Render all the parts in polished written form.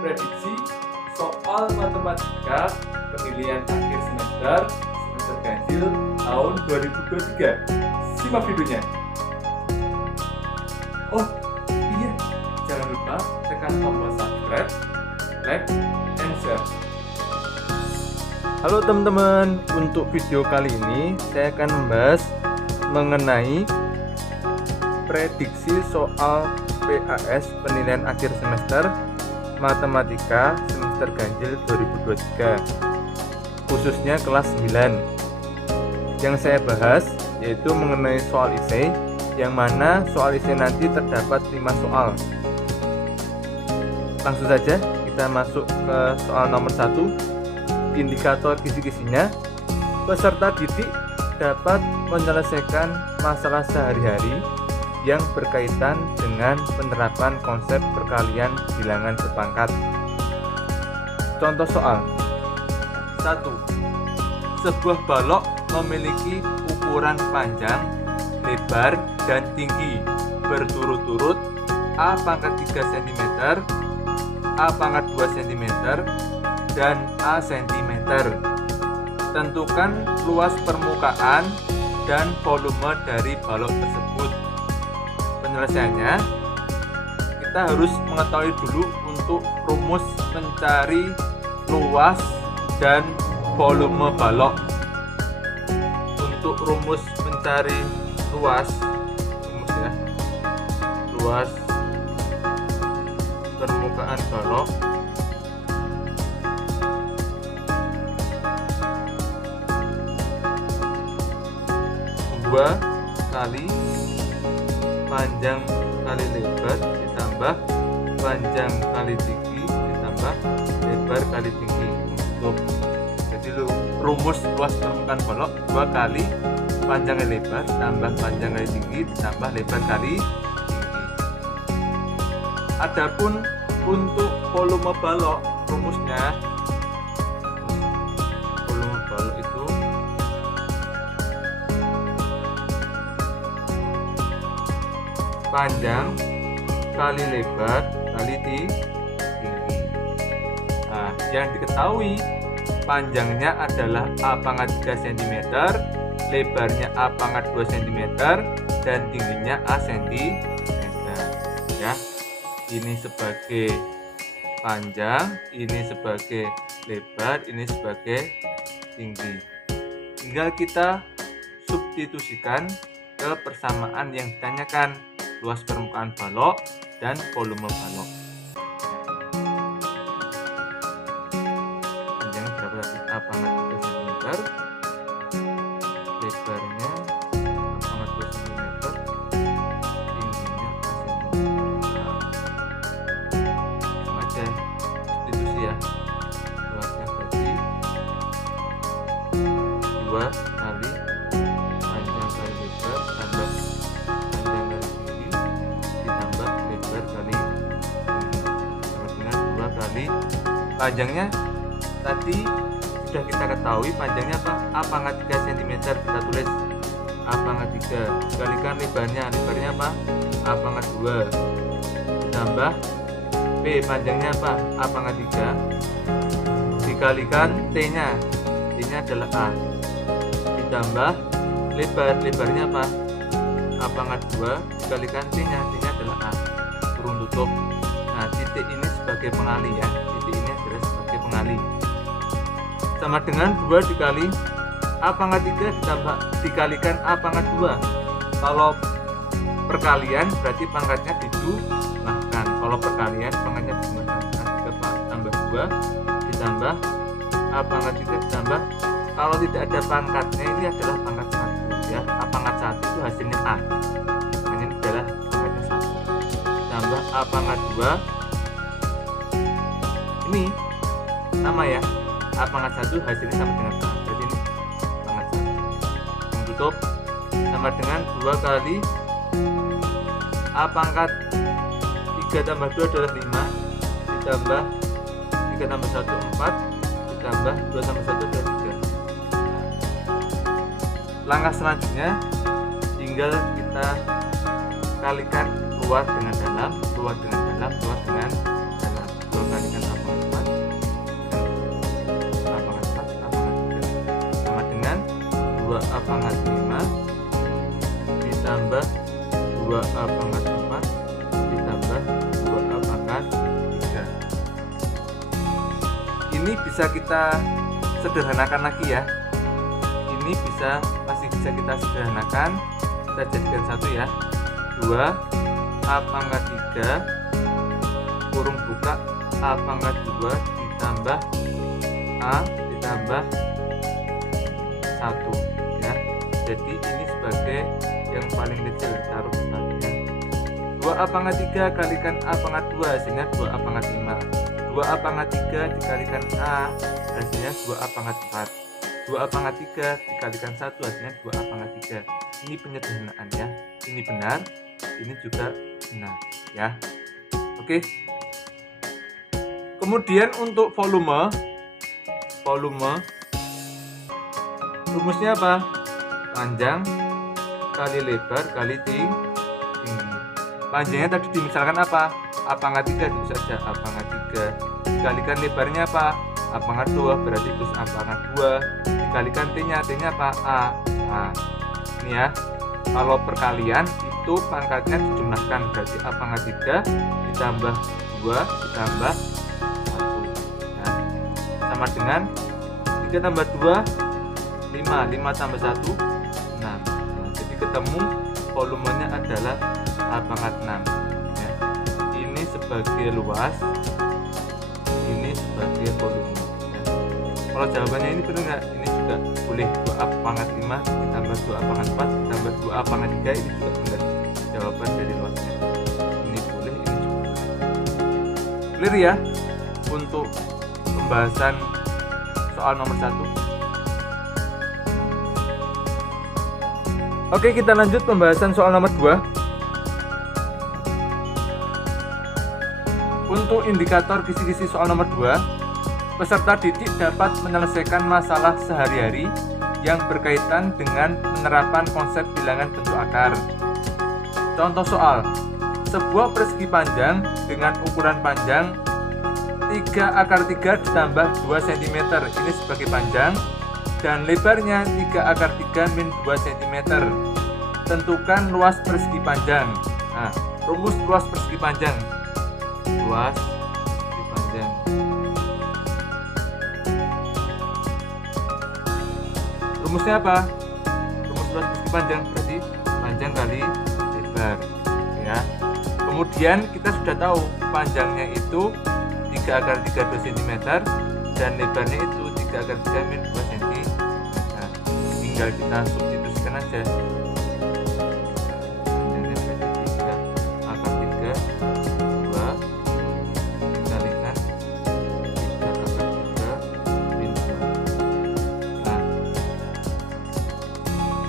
prediksi soal matematika penilaian akhir semester ganjil tahun 2023. Simak videonya. Oh iya, jangan lupa tekan tombol subscribe, like, and share. Halo teman-teman, untuk video kali ini saya akan membahas mengenai prediksi soal PAS penilaian akhir semester matematika semester ganjil 2023, khususnya kelas 9. Yang saya bahas yaitu mengenai soal esai, yang mana soal esai nanti terdapat 5 soal. Langsung saja kita masuk ke soal nomor 1. Indikator kisi-kisinya, peserta didik dapat menyelesaikan masalah sehari-hari yang berkaitan dengan penerapan konsep perkalian bilangan berpangkat. Contoh soal 1. Sebuah balok memiliki ukuran panjang, lebar, dan tinggi berturut-turut A pangkat 3 cm, A pangkat 2 cm, dan A cm. Tentukan luas permukaan dan volume dari balok tersebut. Penyelesaiannya, kita harus mengetahui dulu untuk rumus mencari luas dan volume balok. Untuk rumus mencari luas permukaan balok, dua kali panjang kali lebar ditambah panjang kali tinggi ditambah lebar kali tinggi. Jadi rumus luas permukaan balok 2 kali panjang kali lebar tambah panjang kali tinggi ditambah lebar kali tinggi. Adapun untuk volume balok, rumusnya volume balok itu panjang kali lebar kali tinggi. Nah, yang diketahui panjangnya adalah A pangkat 3 cm, lebarnya A pangkat 2 cm, dan tingginya A cm. Ya, ini sebagai panjang, ini sebagai lebar, ini sebagai tinggi. Tinggal kita substitusikan ke persamaan yang ditanyakan, luas permukaan balok dan volume balok. Panjangnya berapa tadi? A pangkat 3 cm, lebarnya A pangkat 2 cm, tingginya A cm. Langsung aja substitusi ya. Luasnya berarti 2 kali panjang kali lebar tambah panjang kali tinggi ditambah lebar kali tinggi sama dengan 2 kali panjangnya tadi sudah kita ketahui panjangnya apa? A pangkat 3 cm, kita tulis A pangkat 3 dikalikan lebarnya apa? A pangkat 2 ditambah B panjangnya apa? A pangkat 3 dikalikan T nya adalah A ditambah lebarnya apa? A pangkat 2 dikalikan T nya adalah A, kurung tutup. Nah, titik ini sebagai pengali ya, titik ini adalah sebagai pengali, sama dengan 2 dikali A pangkat 3 ditambah dikalikan A pangkat 2. Kalau perkalian berarti pangkatnya dijumlahkan, kalau perkalian pangkatnya dijumlahkan. 3 tambah 2 ditambah A pangkat 3 ditambah, kalau tidak ada pangkatnya ini adalah pangkat 1 ya. A pangkat 1 itu hasilnya A, makanya ini adalah pangkatnya 1 ditambah A pangkat 2, ini sama ya, A pangkat 1 hasilnya sama dengan A, jadi ini pangkat 1 tutup sama dengan 2 kali A pangkat 3 tambah 2 adalah 5 ditambah 3 tambah 1 4 ditambah 2 tambah 1 adalah 3. Langkah selanjutnya tinggal kita kalikan luas dengan dalam, luas dengan dalam, luas dengan dalam. 2 kalikan ini bisa kita sederhanakan lagi ya. Ini masih bisa kita sederhanakan. Kita jadikan 1 ya. 2 A pangkat 3 kurung buka A pangkat 2 ditambah A ditambah 1 ya. Jadi ini sebagai yang paling kecil, taruh depannya. 2A pangkat 3 kalikan A pangkat 2 hasilnya 2A pangkat 5. 2A pangkat 3 dikalikan A hasilnya 2A pangkat 4. 2A pangkat 3 dikalikan 1 hasilnya 2A pangkat 3. Ini penyederhanaan ya. Ini benar, ini juga benar ya. Oke. Kemudian untuk volume rumusnya apa? Panjang kali lebar kali tinggi. Panjangnya tadi dimisalkan apa? A pangkat 3 itu saja A pangkat 3 dikalikan lebarnya apa? A pangkat 2 berarti terus A pangkat 2 dikalikan T-nya apa? A. Ini ya, kalau perkalian itu pangkatnya dijumlahkan, berarti A pangkat 3 ditambah 2 ditambah 1 ya. Sama dengan 3 tambah 2 5 tambah 1 6 nah, jadi ketemu volumenya adalah A pangkat 6 ya. Ini sebagai luas, ini sebagai volume ya. Kalau jawabannya ini benar nggak? Ini juga boleh 2A pangkat 5 ditambah 2A pangkat 4 ditambah 2A pangkat 3, ini juga benar jawaban dari luasnya. Ini boleh, ini juga boleh. Clear ya untuk pembahasan soal nomor 1. Oke, kita lanjut pembahasan soal nomor 2. Untuk indikator kisi-kisi soal nomor 2, peserta didik dapat menyelesaikan masalah sehari-hari yang berkaitan dengan penerapan konsep bilangan bentuk akar. Contoh soal, sebuah persegi panjang dengan ukuran panjang 3 akar 3 ditambah 2 cm, ini sebagai panjang, dan lebarnya 3 akar 3 min 2 cm. Tentukan luas persegi panjang. Nah, rumus luas persegi panjang. Luas persegi panjang. Rumusnya apa? Rumus luas persegi panjang berarti panjang kali lebar ya. Kemudian kita sudah tahu panjangnya itu 3 akar 3 2 cm dan lebarnya itu 3 akar 3 min 2 cm. Nah, tinggal kita substitusikan aja. Panjangnya berarti 3 akar 3 2 dikalikan 3 akar 3 min 2. Nah,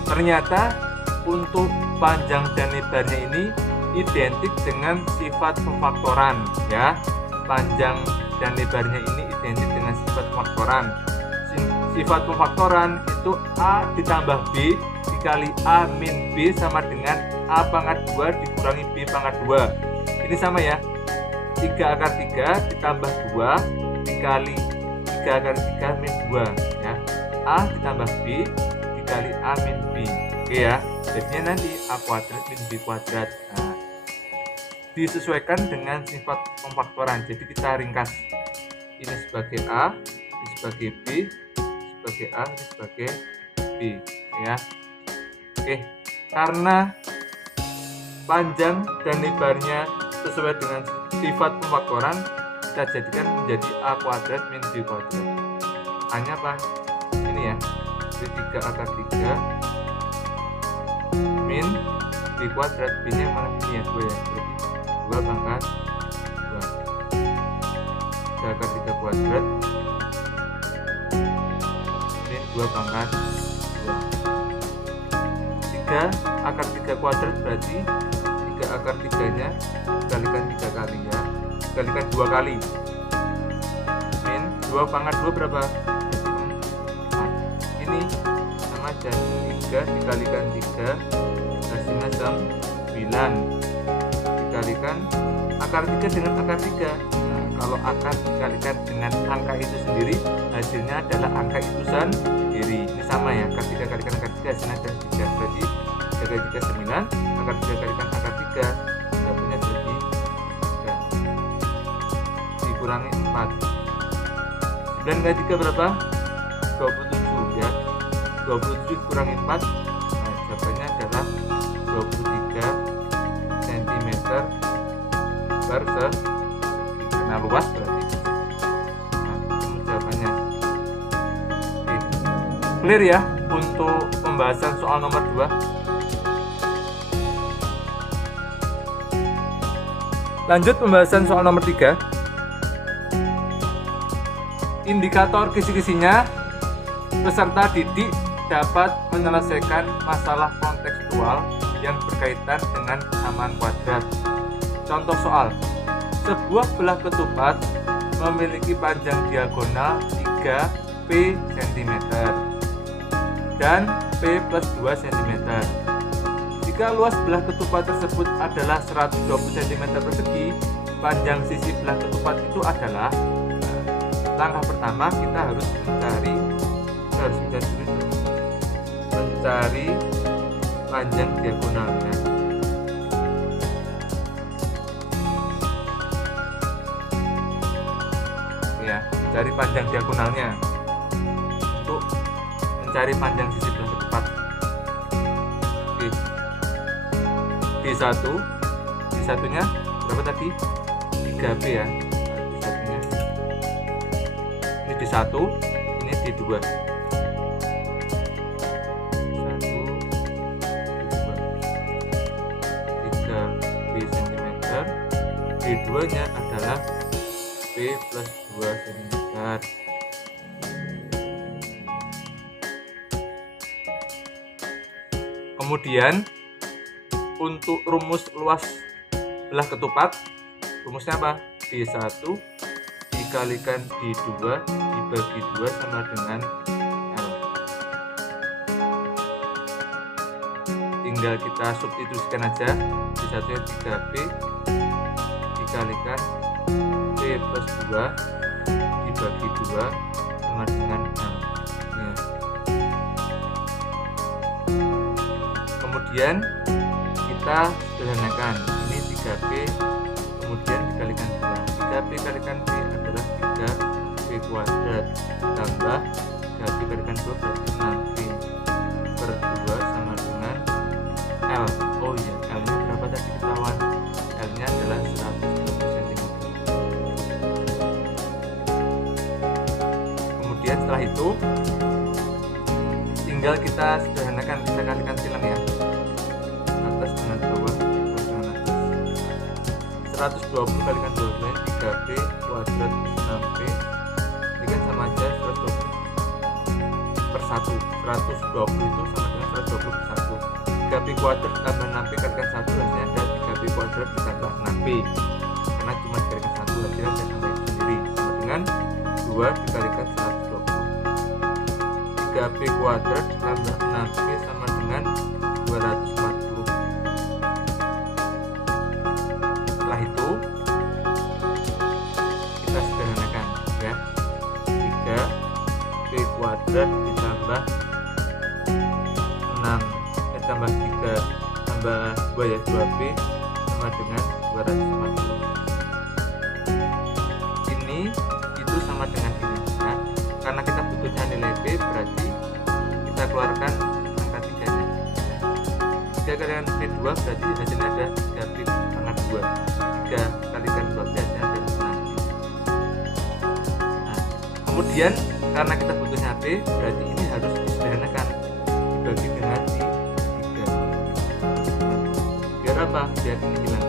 ternyata untuk panjang dan lebarnya ini identik dengan sifat pemfaktoran ya. Panjang dan lebarnya ini identik dengan sifat pemfaktoran. Sifat pemfaktoran itu A ditambah B dikali A min B sama dengan A pangkat 2 dikurangi B pangkat 2. Ini sama ya, 3 akar 3 ditambah 2 dikali 3 akar 3 min 2 ya. A ditambah B dikali A min B. Oke ya, jadinya nanti A kuadrat min B kuadrat. Nah, disesuaikan dengan sifat pemfaktoran. Jadi kita ringkas, ini sebagai A, ini sebagai B, sebagai A, ini sebagai B ya. Oke, karena panjang dan lebarnya sesuai dengan sifat pemfaktoran, kita jadikan menjadi A kuadrat min B kuadrat. A-nya apa? Ini ya, 3 akar 3 min B kuadrat. B-nya mana? Ini ya, 2 ya, berarti 2 pangkat 2 3 akar 3 kuadrat min 2 pangkat 2. 3 akar 3 kuadrat berarti 3 akar 3 nya dikalikan 3 kali ya, dikalikan 2 kali min 2 pangkat 2 berapa? 4. Ini sama aja, 3 dikalikan 3 hasilnya 9 dikalikan akar 3 dengan akar 3. Nah, kalau akar dikalikan dengan angka itu sendiri, hasilnya adalah angka itu sendiri. Ini sama ya, akar 3 kalikan akar 3 hasilnya ada 3. Berarti 3 kali 3 9, akar 3 kalikan akar 3 jawabnya jadi 3 dikurangi 4 9 kali 3 berapa? 27 ya. 27 kurangi 4, nah jawabannya adalah 23 cm per karena luas berarti. Nah, itu jawabannya. Oke. Clear ya untuk pembahasan soal nomor 2. Lanjut pembahasan soal nomor 3. Indikator kisi-kisinya peserta didik dapat menyelesaikan masalah kontekstual yang berkaitan dengan kesamaan kuadrat. Contoh soal, sebuah belah ketupat memiliki panjang diagonal 3P cm dan P plus 2 cm. Jika luas belah ketupat tersebut adalah 120 cm persegi, panjang sisi belah ketupat itu adalah, langkah pertama kita harus mencari panjang diagonalnya. Ya, cari panjang diagonalnya untuk mencari panjang sisi belah ketupat. Oke. D1-nya berapa tadi? 3B ya. D1-nya. Ini D1, ini D2. 1, D2. 3B cm. D2-nya adalah P plus 2 cm. Kemudian untuk rumus luas belah ketupat, rumusnya apa? D1 dikalikan D2 dibagi 2 sama dengan L. Tinggal kita substitusikan aja. D1 nya 3P dikalikan P plus 2 dibagi 2 sama dengan L ya. Kemudian kita sederhanakan, ini 3P kemudian dikalikan 2. 3P kalikan P adalah 3P kuadrat tambah 3P kalikan 2 berarti 6P per 2 sama dengan L. Oh iya, L nya berapa tadi ketahuan? L nya adalah 120 cm. Kemudian setelah itu tinggal kita sederhanakan, kita kalikan silang ya, atas dengan bawah dengan atas. 120 kalikan 12 3P kuadrat 6P, ini kan sama aja 120 per 1. 120 itu sama dengan 120 per 1. 3P kuadrat tambah 6P kalikan 1 hasilnya ada 3P kuadrat ditambah 6P, karena cuma dikalikan 1 hasilnya ada tambah sendiri sama dengan 2 dikalikan 120. 3P kuadrat tambah 6P sama dengan 240. Setelah itu kita sederhanakan ya. 3P kuadrat ditambah 6 tambah 3 tambah 2 ya, 2P sama dengan 240. Ini itu sama dengan ini ya. Karena kita butuhnya nilai P, berarti kita keluarkan angka 3 nya. 3 kalikan P2 berarti hasilnya ada 3P pangkat 2. 3 kalikan 2 hasilnya ada 6P. Nah, kemudian karena kita butuhnya P, berarti ini harus disederhanakan, dibagi dengan 3. Biar apa? Biar ini hilang.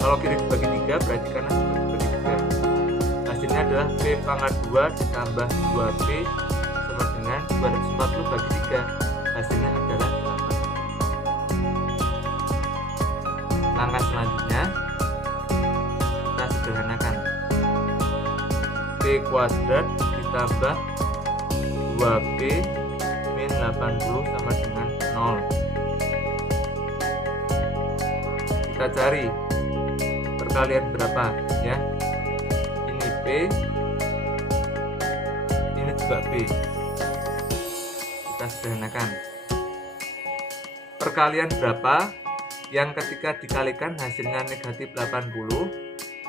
Kalau kiri dibagi 3 berarti karena sudah dibagi 3. Hasilnya adalah P pangkat 2 ditambah 2P sama dengan 240 bagi 3. Hasilnya adalah 8. Langkah selanjutnya kita sederhanakan. P kuadrat ditambah 2P min 80 sama dengan 0. Kita cari perkalian berapa ya. Ini P, ini juga P. Kita sederhanakan. Perkalian berapa yang ketika dikalikan hasilnya negatif 80,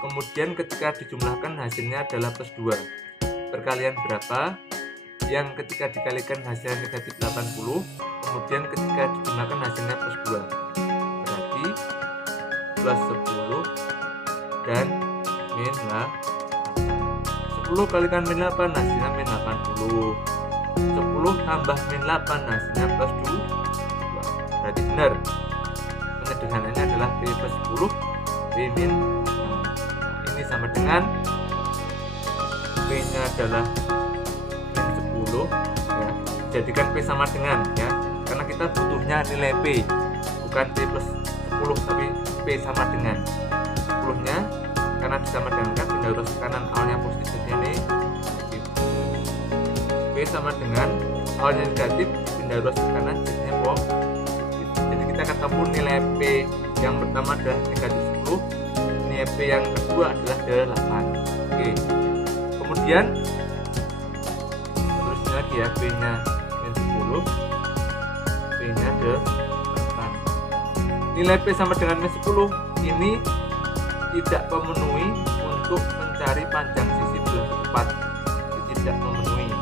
kemudian ketika dijumlahkan hasilnya adalah plus 2. perkalian berapa yang ketika dikalikan hasilnya negatif 80, kemudian ketika dijumlahkan hasilnya plus 2, berarti plus 10 dan min 10 kalikan min 8 hasilnya min 80, 10 tambah min 8 hasilnya plus 2, berarti benar. Penyederhanaannya adalah B plus 10 B min 6. Ini sama dengan P nya adalah min 10 ya. Jadikan P sama dengan ya, karena kita butuhnya nilai P, bukan P plus 10 tapi P sama dengan 10 nya, karena disama dengankan pindah arus kanan awalnya positif jadinya negatif. P sama dengan awalnya negatif pindah arus kanan jadinya positif. Jadi kita ketemu nilai P yang pertama adalah negatif 10, nilai P yang kedua adalah 8. Oke. Kemudian terusnya lagi ya, P nya min 10, P nya 8. Nilai P sama dengan min 10 ini tidak memenuhi untuk mencari panjang sisi belah ketupat. Tidak memenuhi,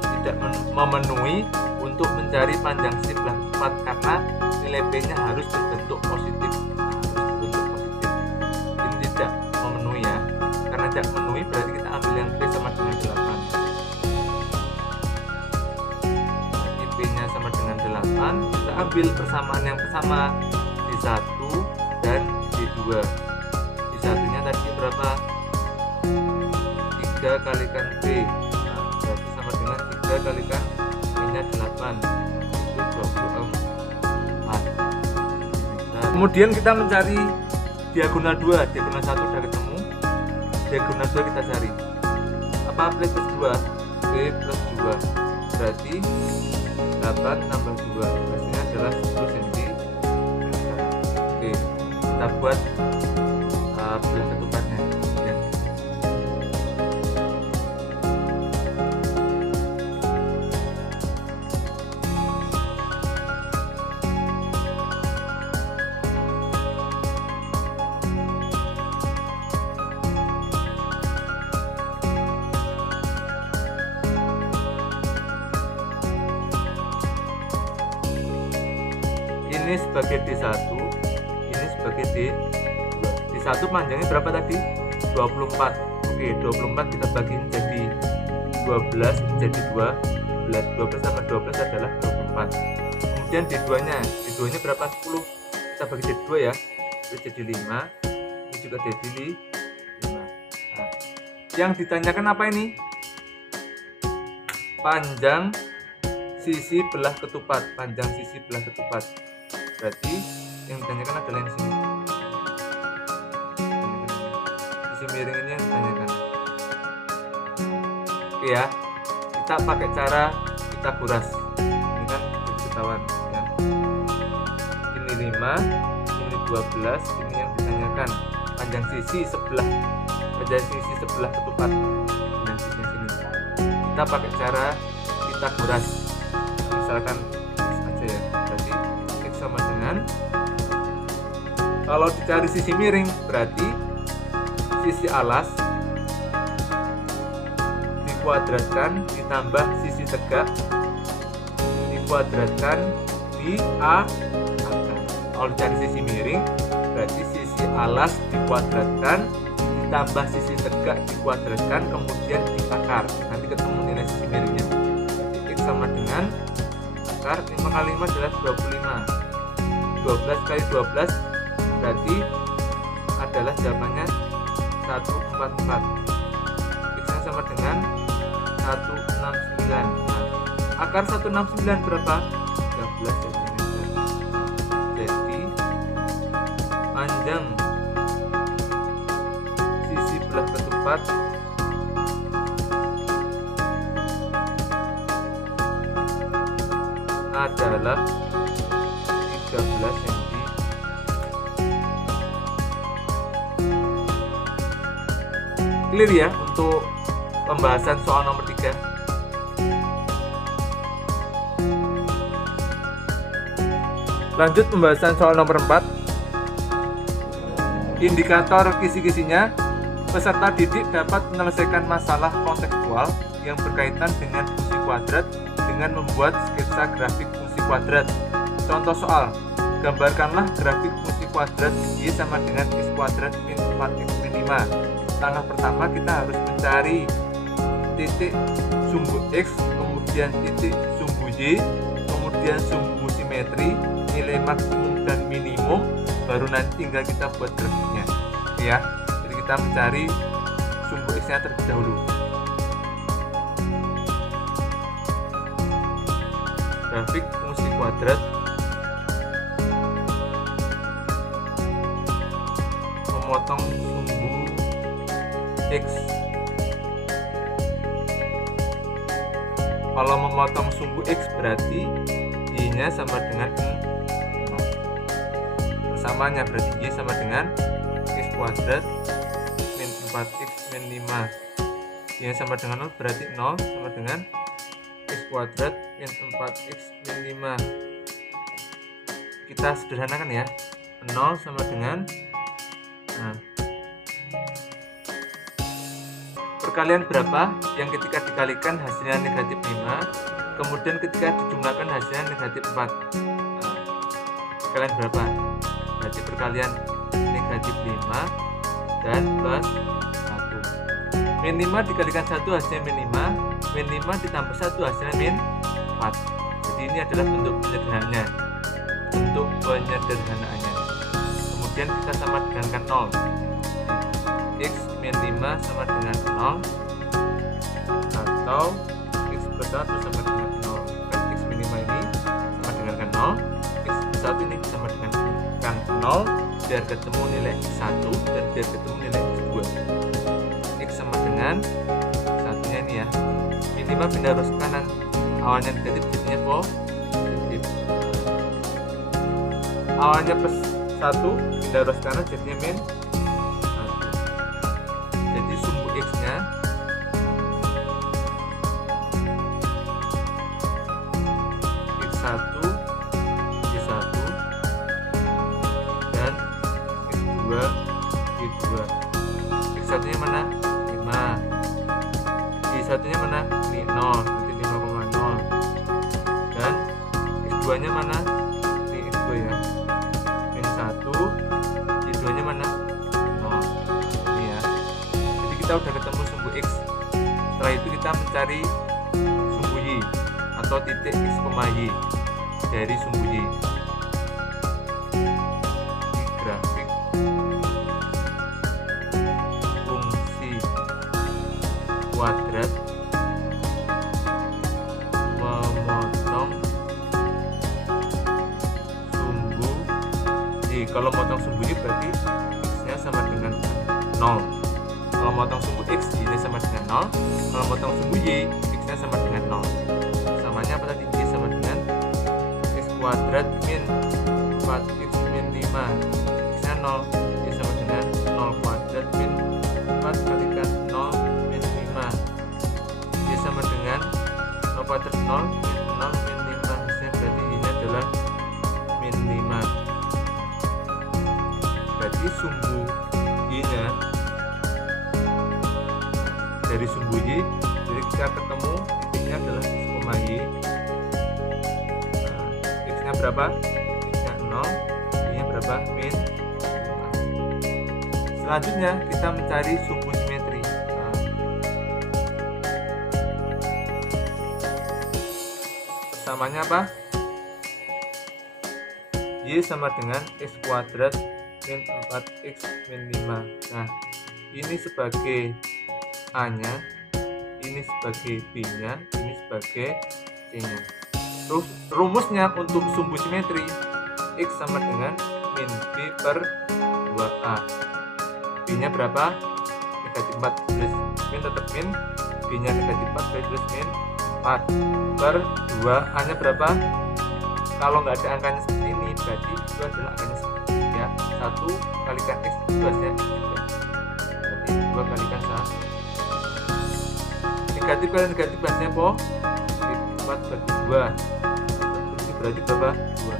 tidak memenuhi untuk mencari panjang sisi belah ketupat, karena nilai P nya harus berbentuk positif. Ini tidak memenuhi ya, karena tidak memenuhi berarti kita ambil yang P sama dengan 8. Berarti P nya sama dengan 8, kita ambil persamaan yang sama di 1 dan di 2. Di satunya tadi berapa? 3 kalikan P, berarti sama dengan 3 kalikan P nya 8, itu 24. Kemudian kita mencari diagonal 2, diagonal 1 sudah ketemu, diagonal 2 kita cari. Apa P plus 2? P plus 2 berarti 8 tambah 2, hasilnya adalah 10 cm. Oke, kita buat belah ketupatnya ya. Ini sebagai D1, ini sebagai D2. D1 panjangnya berapa tadi? 24. Oke, 24 kita bagi menjadi 12 menjadi 12. 12 tambah 12 adalah 24. Kemudian D2-nya, D2-nya berapa? 10. Kita bagi jadi 2 ya. Itu jadi 5. Ini juga jadi 5. Nah, yang ditanyakan apa ini? Panjang sisi belah ketupat, panjang sisi belah ketupat. Berarti yang ditanyakan adalah yang sini. Sisi miring ini yang ditanyakan. Oke ya, kita pakai cara Pythagoras. Ini kan jadi ketahuan ya. Ini 5, ini 12, ini yang ditanyakan panjang sisi sebelah, panjang sisi sebelah ketupat. Panjang sisi sini. Kita pakai cara Pythagoras. Misalkan aja ya. Berarti X sama dengan, kalau dicari sisi miring berarti sisi alas dikuadratkan ditambah sisi tegak dikuadratkan di A akar. Kalau dicari sisi miring berarti sisi alas dikuadratkan ditambah sisi tegak dikuadratkan kemudian diakar. Nanti ketemu nilai sisi miringnya. Berarti X sama dengan akar 5 kali 5 adalah 25. 12 kali 12 berarti adalah jawabannya 144. X-nya sama dengan 169. Nah, akar 169 berapa? 13 cm. Jadi panjang sisi belah ketupat adalah 13 cm. Clear ya untuk pembahasan soal nomor 3. Lanjut pembahasan soal nomor 4. Indikator kisi-kisinya Peserta didik dapat menyelesaikan masalah kontekstual yang berkaitan dengan fungsi kuadrat dengan membuat sketsa grafik fungsi kuadrat. Contoh soal, gambarkanlah grafik fungsi kuadrat Y sama dengan X kuadrat min 4X min 5. Langkah pertama kita harus mencari titik sumbu X, kemudian titik sumbu Y, kemudian sumbu simetri, nilai maksimum dan minimum, baru nanti tinggal kita buat grafiknya. Ya, jadi kita mencari sumbu X-nya terlebih dahulu. Grafik fungsi kuadrat memotong sumbu X. Kalau memotong sumbu X berarti Y-nya sama dengan 0. Persamanya berarti Y sama dengan X kuadrat min 4X min 5. Y-nya sama dengan 0 berarti 0 sama dengan X kuadrat min 4X min 5. Kita sederhanakan ya. 0 sama dengan perkalian berapa yang ketika dikalikan hasilnya negatif 5, kemudian ketika dijumlahkan hasilnya negatif 4. Perkalian berapa? Berarti perkalian negatif 5 dan plus 1. Min 5 dikalikan 1 hasilnya min 5, min 5 ditambah 1 hasilnya min 4. Jadi ini adalah bentuk penyederhanaannya. Kemudian kita sama dengankan 0. X min 5 sama dengan 0 atau X plus 1 sama dengan 0. Kan X min 5 ini sama dengan 0, X plus 1 ini sama dengan 0, biar ketemu nilai 1 dan biar ketemu nilai 2. X sama dengan satunya ini ya, min 5 pindah arus kanan, awalnya negatif jadinya positif, awalnya plus 1 pindah arus kanan jadinya min. Jadi sumbu X nya X1 Y1 dan X2 Y2. X1 nya mana? 5. Y1 nya mana? Ini 0, berarti 5,0. Dan X2 nya mana? Ini X2 ya, min 1. Y2 nya mana? Kita udah ketemu sumbu X. Setelah itu kita mencari sumbu Y atau titik X, Y dari sumbu Y. Di grafik fungsi kuadrat memotong sumbu Y. Kalau memotong sumbu Y berarti X-nya sama dengan 0. Kalau motong sumbu X, Y sama dengan 0. Kalau motong sumbu Y, X-nya sama dengan 0. Samanya apa tadi? Y sama dengan X kuadrat min 4X min 5. X-nya 0. Y sama dengan 0 kuadrat min 4 kalikan 0 min 5. Y sama dengan 0 kuadrat 0 min 0 min 5. Hasilnya berarti Y-nya adalah min 5. Berarti sumbu Y-nya dari sumbu Y, jadi kita ketemu titiknya adalah X, Y. X-nya berapa? X-nya 0, Y-nya berapa? Min 5. Selanjutnya kita mencari sumbu simetri. Persamanya apa? Y sama dengan X kuadrat min 4X min 5. Nah, ini sebagai A-nya, ini sebagai B-nya, ini sebagai C-nya. Terus rumusnya untuk sumbu simetri X sama dengan min B per 2A. B-nya berapa? Negatif 4 plus min tetap min, B-nya negatif 4 plus min 4 per 2. A-nya berapa? Kalau nggak ada angkanya seperti ini berarti itu adalah angkanya seperti ini ya. 1 kalikan X itu hasilnya X juga. Berarti 2 kalikan 1. Negatif kali negatif hasilnya positif. 4 bagi 2 itu berarti berapa? 2.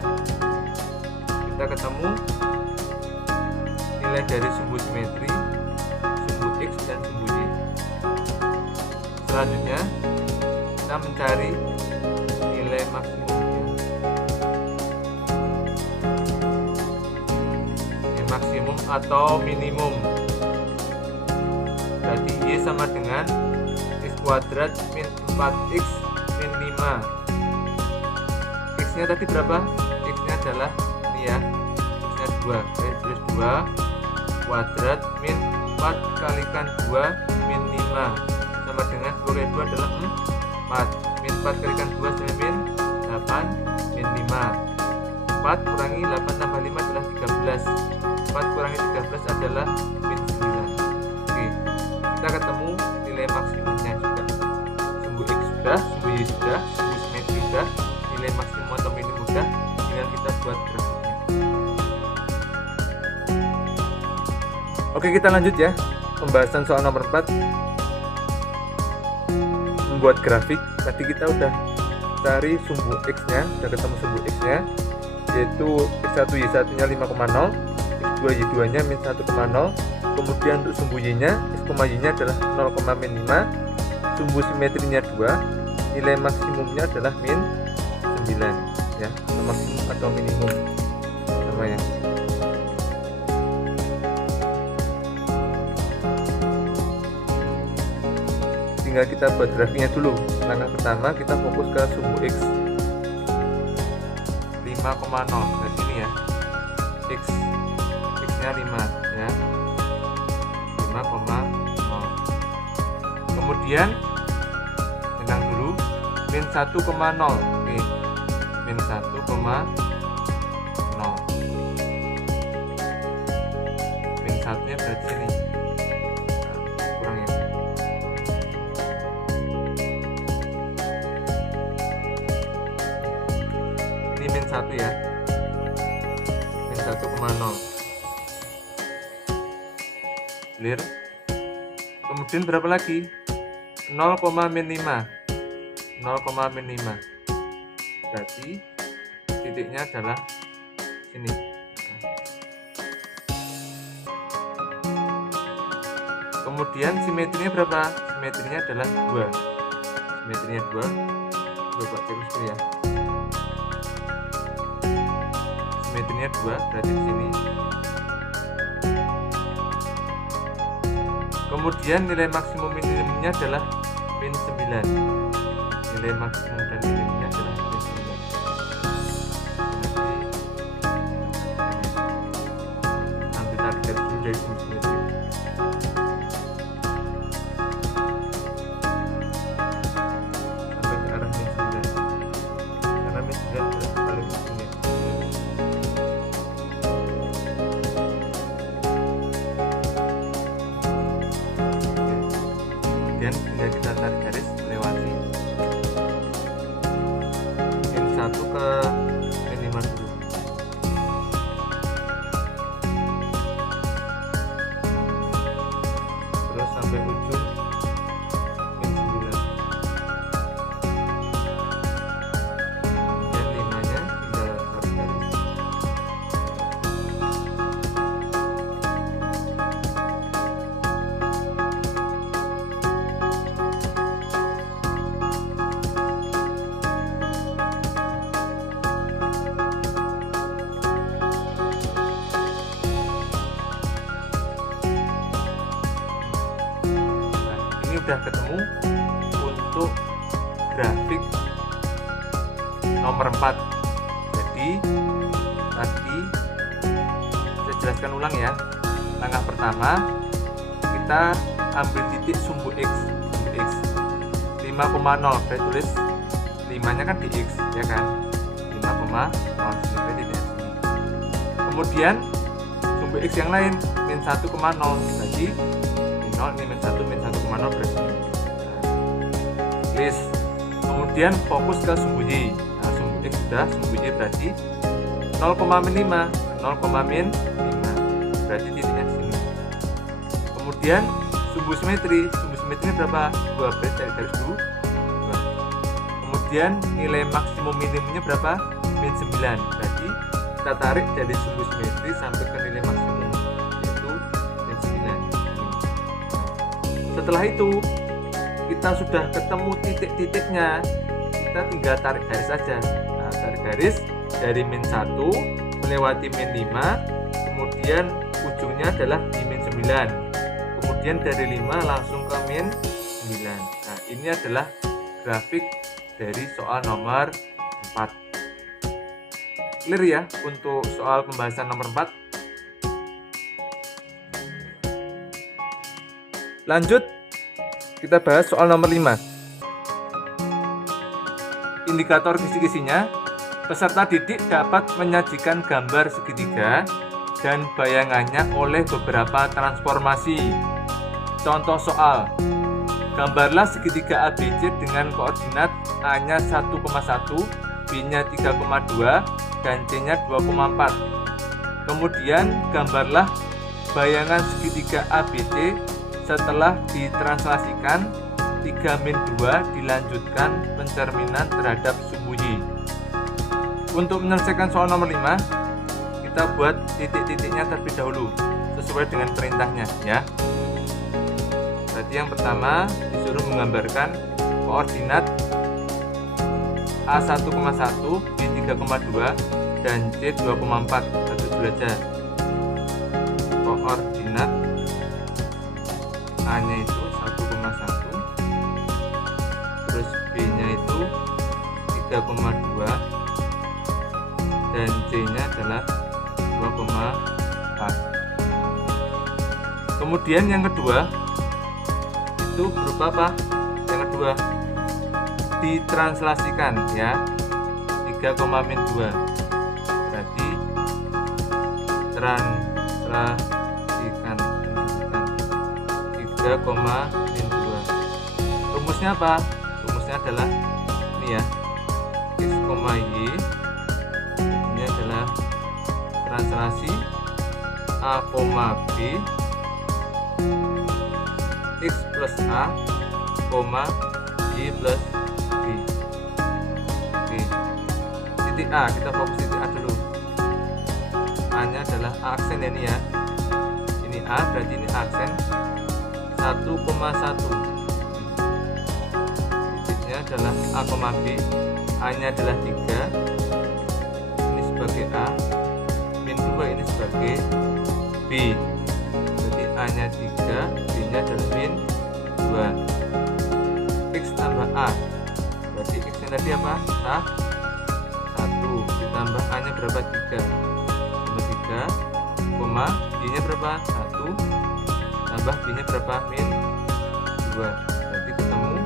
Kita ketemu nilai dari sumbu simetri sumbu X X dan sumbu Y. Selanjutnya kita mencari nilai maksimumnya. Nilai maksimum atau minimum. Berarti Y sama dengan X kuadrat min 4X min 5. X nya tadi berapa? X nya adalah ini ya, X nya 2. Saya tulis 2 kuadrat min 4 kalikan 2 min 5 sama dengan 2 kali 2 adalah 4. Min 4 kalikan 2 sama min 8 min 5. 4 kurangi 8 tambah 5 adalah 13. 4 kurangi 13 adalah min 9. Oke, kita ketemu nilai maksimumnya juga. Sumbu X sudah, sumbu Y sudah, sumbu simetri sudah, nilai maksimum atau minimum sudah, tinggal kita buat grafiknya. Oke, kita lanjut ya. Pembahasan soal nomor 4. Membuat grafik. Tadi kita udah cari sumbu X-nya, udah ketemu sumbu X-nya, yaitu X1 Y1 nya 5,0, X2 Y2 nya min 1,0. Kemudian untuk sumbu Y-nya, X, Y-nya adalah 0, min 5. Sumbu simetrinya 2. Nilai maksimumnya adalah min 9 ya, maksimum atau minimum namanya. Tinggal kita buat grafiknya dulu. Langkah pertama kita fokus ke sumbu X 5,0. Berarti ini ya, X nya 5 ya, 5,0. Kemudian tendang dulu min 1,0. Oke, min 1,0. Min 1 nya berarti sini. Nah, kurang ya. Ini min 1 ya, min 1,0. Clear. Kemudian berapa lagi? 0, min 5. 0, min 5. Berarti titiknya adalah sini. Kemudian simetrinya berapa? Simetrinya adalah 2. Simetrinya 2. Coba terus ya. Simetrinya 2 berarti di sini. Kemudian nilai maksimum minimumnya adalah min 9. Nilai maksimum dan minimumnya adalah min 9. Ambil target dulu dari simetri. Sampai ke arah min 9. Karena min 9 adalah paling ujung ya. Kemudian tinggal kita tarik garis melewati min 1 ke min 5 dulu. Terus sampai ujung min 9. Dan 5 nya tinggal tarik garis. Ini udah ketemu untuk grafik nomor 4. Jadi tadi saya jelaskan ulang ya. Langkah pertama kita ambil titik sumbu X. Sumbu X 5,0. Saya tulis 5 nya kan di X ya kan, 5,0 sampai titik sini. Kemudian sumbu X yang lain min 1,0. Jadi ini min 1 berarti list. Kemudian fokus ke sumbu Y. Nah, sumbu X sudah, sumbu Y berarti 0, min 5. 0, min 5 berarti titiknya di sini. Kemudian sumbu simetri berapa? 2. Berarti cari garis dulu 2. Kemudian nilai maksimum minimumnya berapa? Min 9. Berarti kita tarik dari sumbu simetri sampai ke nilai maksimum, yaitu min 9. Setelah itu kita sudah ketemu titik-titiknya, kita tinggal tarik garis saja. Nah, tarik garis dari min 1 melewati min 5, kemudian ujungnya adalah di min 9, kemudian dari 5 langsung ke min 9. Nah, ini adalah grafik dari soal nomor 4. Clear ya untuk soal pembahasan nomor 4. Lanjut, kita bahas soal nomor 5. Indikator kisi-kisinya, peserta didik dapat menyajikan gambar segitiga dan bayangannya oleh beberapa transformasi. Contoh soal, gambarlah segitiga ABC dengan koordinat A-nya 1,1, B-nya 3,2, dan C-nya 2,4. Kemudian gambarlah bayangan segitiga ABC setelah ditranslasikan 3-2 dilanjutkan pencerminan terhadap sumbu Y. Untuk menyelesaikan soal nomor 5, kita buat titik-titiknya terlebih dahulu sesuai dengan perintahnya ya. Berarti yang pertama disuruh menggambarkan koordinat A1,1, B3,2, dan C2,4. Satu belajar koordinat A-nya itu 1,1, terus B-nya itu 3,2, dan C-nya adalah 2,4. Kemudian yang kedua itu berupa apa? Yang kedua ditranslasikan ya, 3,-2, berarti translasikan 3,-2. Rumusnya apa? Rumusnya adalah ini ya, X, Y. Ini adalah translasi A, B, X plus A, Y plus B. Oke. Titik A, kita fokus titik A dulu. A nya adalah A aksen ini ya. Ini A, berarti ini aksen 1,1. Titiknya adalah A, B. A nya adalah 3. Ini sebagai A. Min 2 ini sebagai B. Berarti A nya 3, B nya adalah min 2. X tambah A, berarti X nya tadi apa? 1 ditambah A nya berapa? 3 tambah 3, koma Y nya berapa? 1 tambah B nya berapa? Min 2. Berarti ketemu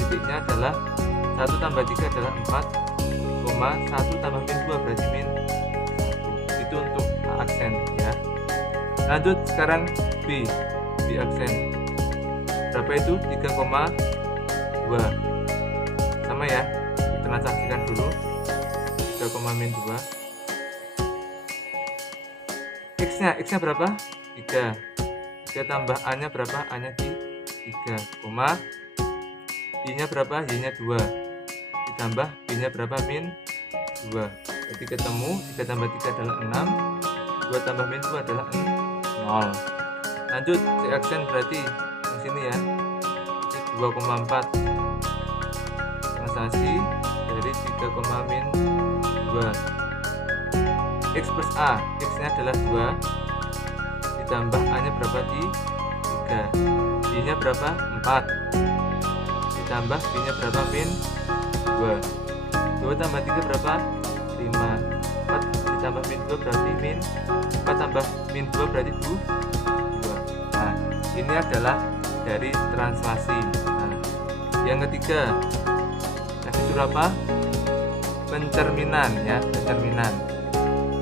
titiknya adalah 1 tambah 3 adalah 4, koma 1 tambah min 2 berarti min 1. Itu untuk A aksen ya. Lanjut sekarang B aksen berapa itu? 3,2. Sama ya, kita saksikan dulu 3,-2. X nya berapa? 3 tambah A nya berapa? A nya 3, koma Y nya berapa? Y nya 2 ditambah B nya berapa? Min 2. Berarti ketemu 3 tambah 3 adalah 6, 2 tambah min 2 adalah 0. Lanjut C aksen berarti yang sini ya, 2,4 translasi dari 3,-2. X plus A, X nya adalah 2 ditambah A nya berapa? 3, Y nya berapa? 4 ditambah B nya berapa? Min 2. 2 tambah 3 berapa? 5. 4 ditambah min 2 berarti min 4 tambah min 2 berarti 2. Nah, ini adalah dari translasi. Nah, yang ketiga, yang disuruh apa? Pencerminan ya, pencerminan.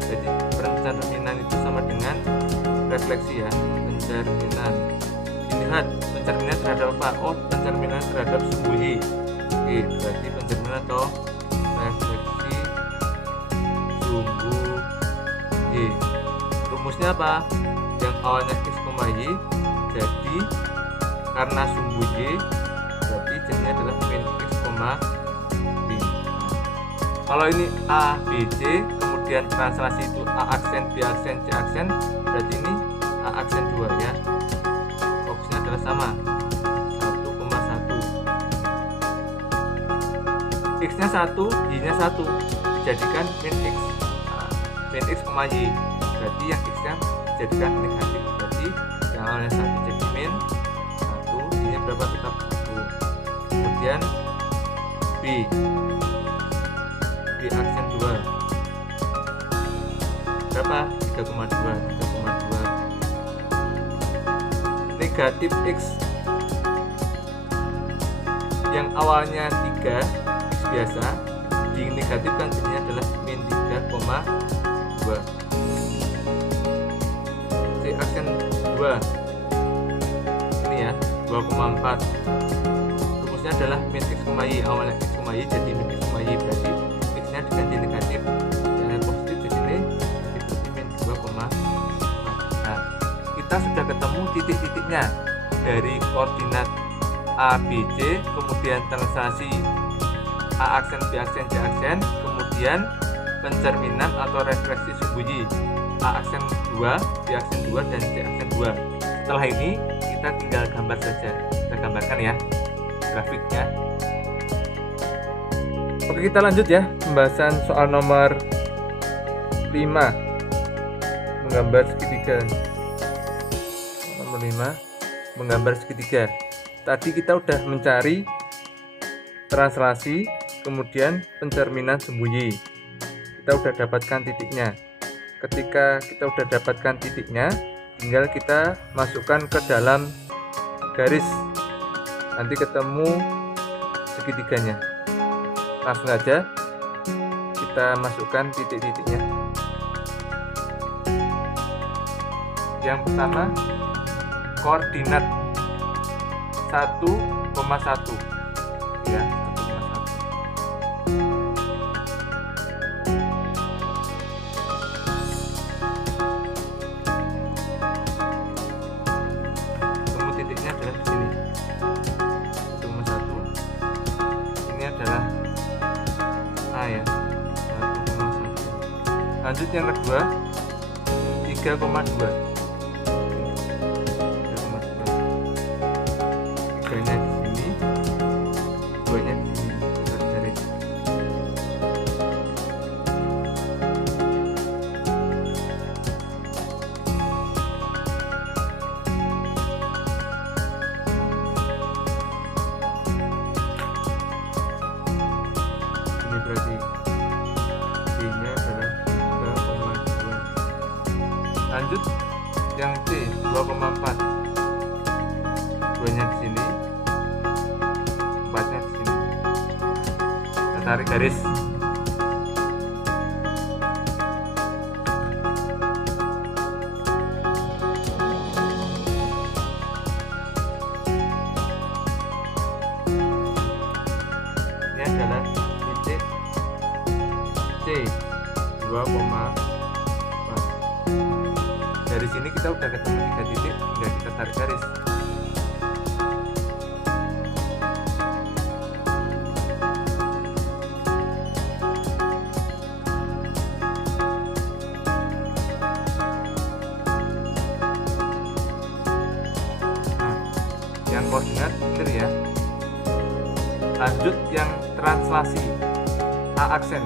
Jadi pencerminan itu sama dengan refleksi ya, pencerminan. Dilihat pencerminan terhadap apa? Oh, pencerminan terhadap sumbu Y. Oke, berarti pencerminan atau refleksi sumbu Y. Rumusnya apa? Yang awalnya X, Y, jadi karena sumbu Y berarti jadinya adalah min X, Y. Kalau ini A, B, C, kemudian translasi itu A aksen, B aksen, C aksen, berarti ini A aksen 2 ya. Fokusnya adalah sama. X nya 1, Y nya 1, dijadikan min X. Nah, min X, Y, berarti yang X nya dijadikan negatif, berarti yang awalnya 1 jadi min 1, Y nya berapa, tetap 1. Kemudian B aksen 2 berapa, 3,2. Negatif X yang awalnya 3, X biasa dinegatifkan jadinya adalah min 3,2. C aksen 2 ini ya, 2,4. rumusnya adalah min X, Y, awalnya X, Y jadi min X, Y, berarti X nya diganti negatif, yang positif di sini berarti min 2,4. Nah, kita sudah ketemu titik-titiknya dari koordinat A, B, C, kemudian translasi A aksen, B aksen, C aksen, kemudian pencerminan atau refleksi sumbu Y A aksen 2, B aksen 2, dan C aksen 2. Setelah ini kita tinggal gambar saja. Kita gambarkan ya grafiknya. Oke, kita lanjut ya pembahasan soal nomor 5, menggambar segitiga. Nomor 5, menggambar segitiga. Tadi kita udah mencari translasi, kemudian pencerminan sumbu Y. Kita udah dapatkan titiknya. Ketika kita udah dapatkan titiknya, tinggal kita masukkan ke dalam garis. Nanti ketemu segitiganya. Langsung aja kita masukkan titik-titiknya. Yang pertama, koordinat 1,1 ya, 1,1. Temu titiknya adalah di sini, 1,1. Ini adalah A ya, 1,1. Lanjut yang kedua, 3,2. Tiganya di sini, 2-nya di sini, garis. Ini berarti B-nya adalah 3,2. Lanjut yang C, 2,4. 2-nya di sini, 4-nya di sini. Kita tarik garis. Ini adalah titik C, 2,4. Dari sini kita udah ketemu 3 titik, tinggal kita tarik garis. Yang koordinat bener ya. Lanjut yang translasi A aksen.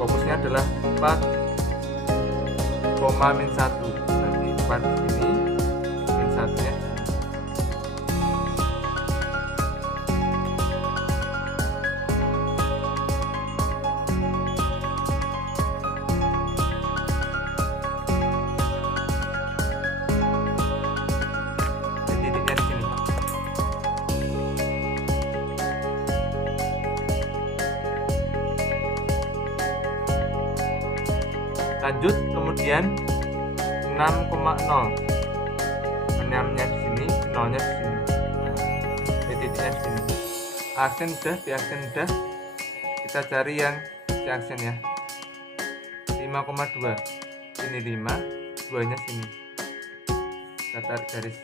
Fokusnya adalah 4,-1. Berarti 4 di sini, min 1-nya. Titiknya di sini. Lanjut kemudian 6,0. 6-nya di sini, 0-nya di sini. Titiknya di sini. Aksen udah, B aksen udah. Kita cari yang C aksen ya. 5,2. Sini 5, 2-nya sini. Kita tarik garis.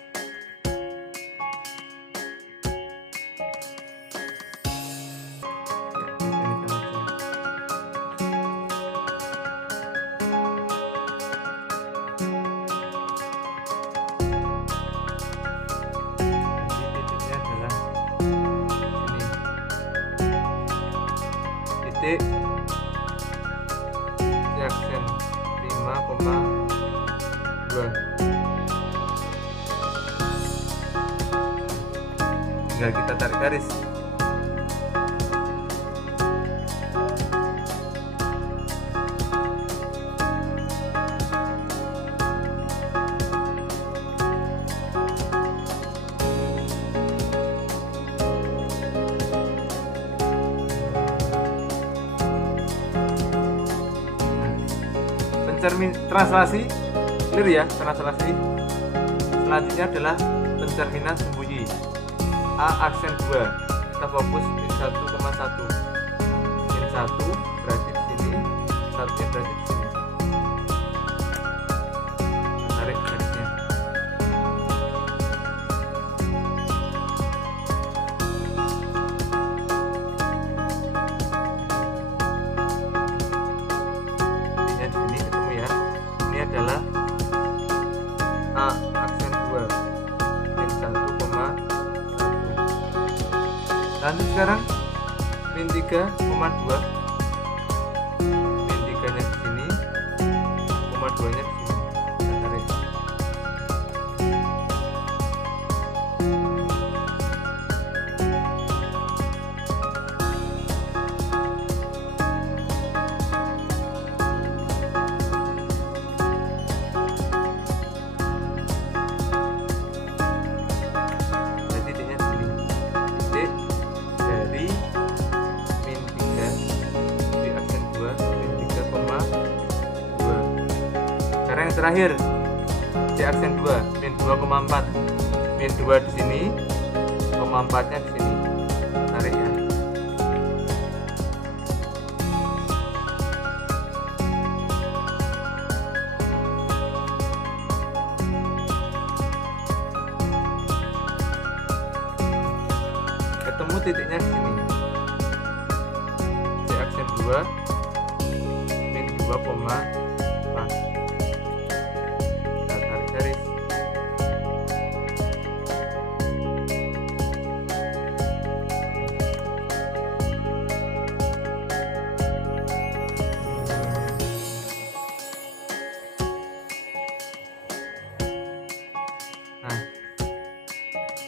aksen 5,2. Tinggal kita tarik garis. Translasi clear ya. Translasi selanjutnya adalah pencerminan sembunyi. A aksen 2, kita fokus min 1,1. Min 1 berarti di sini, satunya berarti di sini. Tarik garisnya. Adalah A aksen 2 min 1,1. Lanjut sekarang min 3,2. Min 3 nya di sini, koma 2 nya di sini. Kita tarik. Yang terakhir di aksen 2 min 2,4. Min 2 di sini, koma 4 nya di sini. Tarik ya. Ketemu titiknya di sini. Di aksen 2 min 2,4.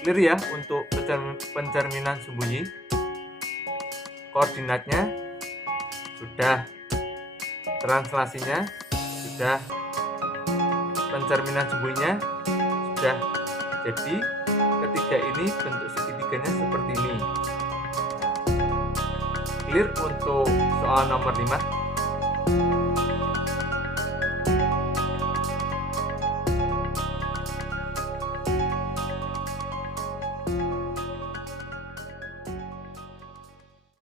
Clear ya untuk pencerminan sembunyi. Koordinatnya sudah, translasinya sudah, pencerminan sembunyinya sudah. Jadi ketiga ini bentuk segitiganya seperti ini. Clear untuk soal nomor 5.